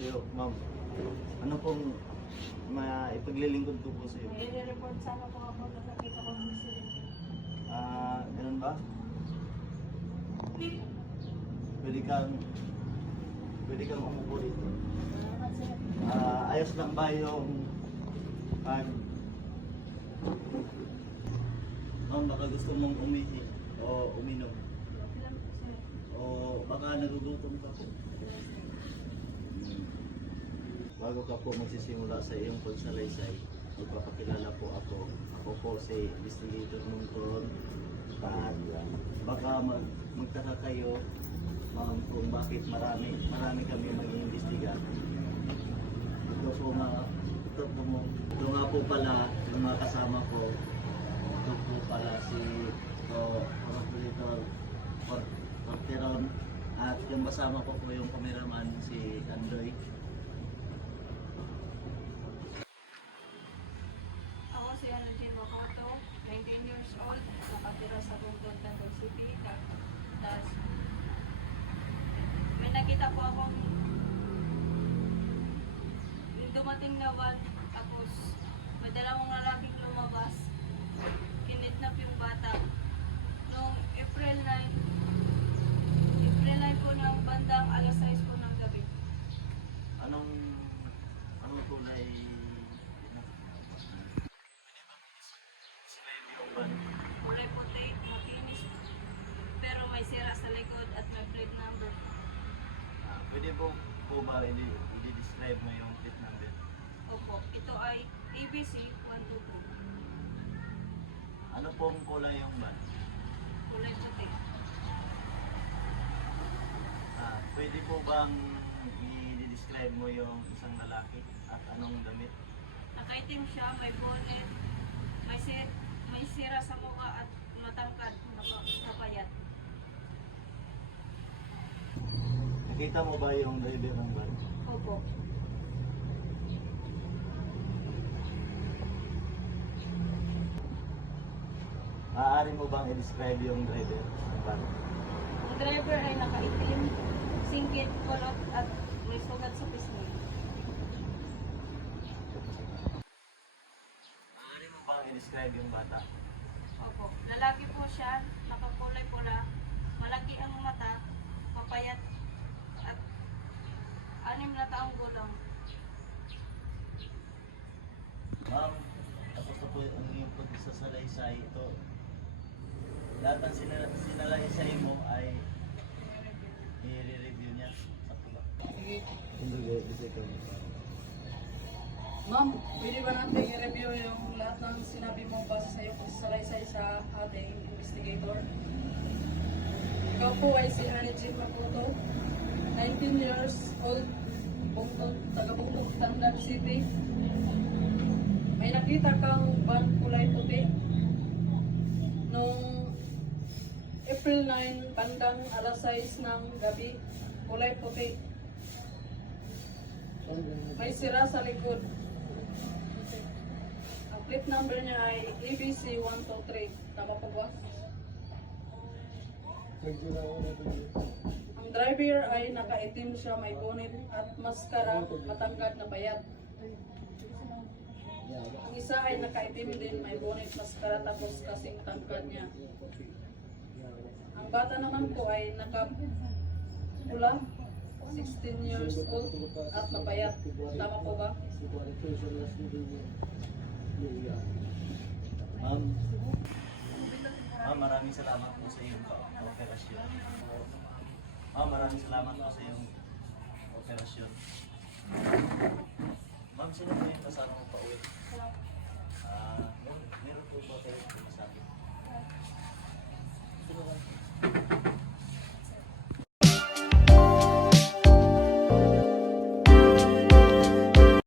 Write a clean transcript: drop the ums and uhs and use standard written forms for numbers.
Yo, ma'am. Ano pong maipaglilingkod ko po sa iyo? May i-report sana po ako nakakita ko ng incident. Ganun ba? Pwede kang umupo dito. Salamat sir. Ayos lang ba yung pag... Ma'am, baka gusto mong umihi o uminom. Okay lang po sir. O baka nagugutom ka po. Bago ka po magsisimula sa iyong pagsalaysay, magpapakilala po ako. Ako po si Investigator Monton. At baka magtaka kayo, ma'am, kung bakit marami kami mag-iimbestiga. Ito nga po pala yung mga kasama ko. Ito po pala si Operator Porteron. At yung kasama ko po yung cameraman si Andoy. Ako si Ano G. Bacoto, 19 years old, nakatira sa Bungkod, Tandog City. Tapos, may nakita po akong yung dumating na van, tapos may dalawang lalaking lumabas, kinidnap yung bata. Noong April 9 po ng bandang alas 6 po ng gabi. Anong kulay? Kulay puti, makinis, pero may sira sa likod at may plate number. Pwede po ba i-describe mo yung plate number? Opo, ito ay ABC 122, Ano pong kulay yung van? kulay puti. Pwede po bang i-describe mo yung isang lalaki at anong damit? Nakaitim siya, may bonnet, may sira sa mukha at matangkad, napayat. Nakita mo ba yung driver ng van? Opo. Maaari mo bang i-describe yung driver ng van? Ang driver ay nakaitim, singkit, kulot at may sugat sa pisngi. Maaari mo bang i-describe yung bata? Opo. Lalaki po siya, nakakulay pula, malaki ang mata, mapayat, at 6 na taong gulang. Ma'am, tapos na po ang iyong pagsasalaysay ito. Lahat ng sinalaysay mo ay i-review niya sa pula. Hindi, kasi kami. Ma'am, pwede ba natin i-review yung lahat ng sinabi mo base sa iyong pagsasalaysay sa ating investigator? Ikaw po ay si Annie G. Makoto, 19 years old, taga-Bungkog, Tandog City. May nakita kang van kulay puti noong April 9, bandang alas 6 ng gabi, kulay puti. May sira sa likod. Ang plate number niya ay ABC 123. Tama po ba? Ang driver ay nakaitim siya, may bonnet at maskara, matangkad na bayat. Ang isa ay nakaitim din, may bonnet, maskara, tapos kasing tangkad niya. Ang bata naman po ay nakapula, 16 years old at mapayat. Tama po ba? Maraming salamat po sa iyong operasyon. Maraming salamat po sa iyong operasyon. Ma'am, sino po yung kasama mo pa uwi?